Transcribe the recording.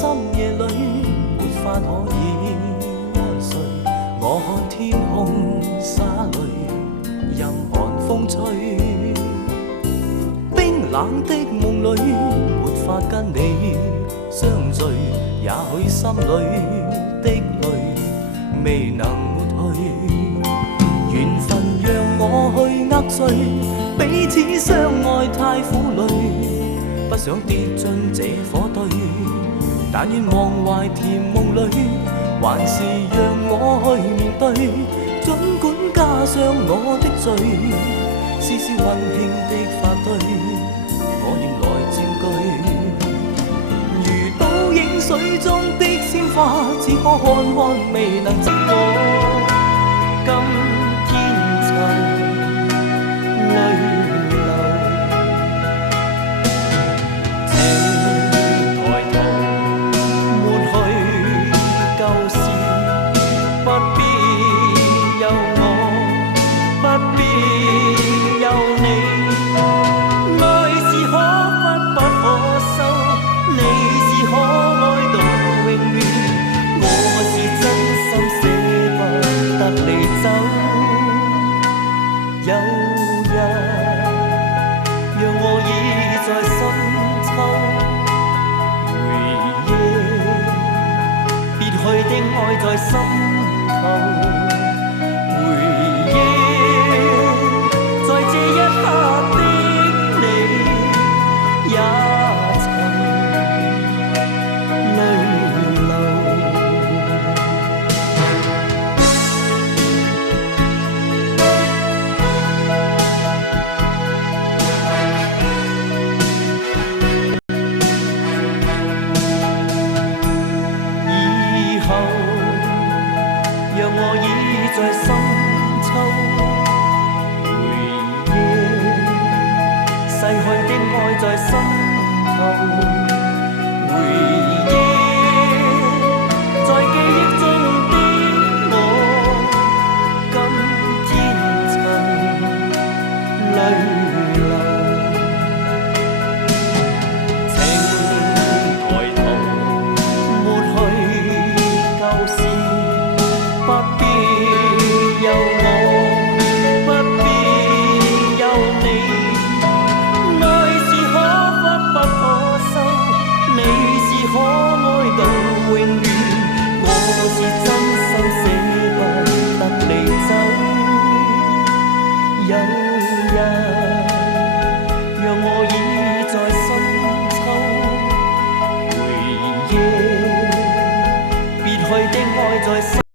深夜裏沒法可以安睡，我看天空灑淚，任寒風吹。冰冷的夢裏沒法跟你相聚，也許心裏的淚未能抹去。緣分讓我去握碎，彼此相愛太苦累，不想跌進這火堆，但願忘懷甜夢裏，還是讓我去面對。儘管加上我的罪，絲絲溫馨的發堆，我願來佔據。如倒影水中的鮮花，只可看看，未能知我今天曾淚。有日，讓我倚在深秋回憶，別去的愛在心頭。回憶，在這一刻的你，也曾淚流。讓我倚在深秋回憶，逝去的愛在心頭。回憶，在記憶中的我，今天曾淚流。請抬頭抹去舊事。不必有我，不必有你，愛是可忽不可收，你是可愛到永遠，我是真心捨不得離走。有日，讓我倚在深秋回憶，別去的愛在心。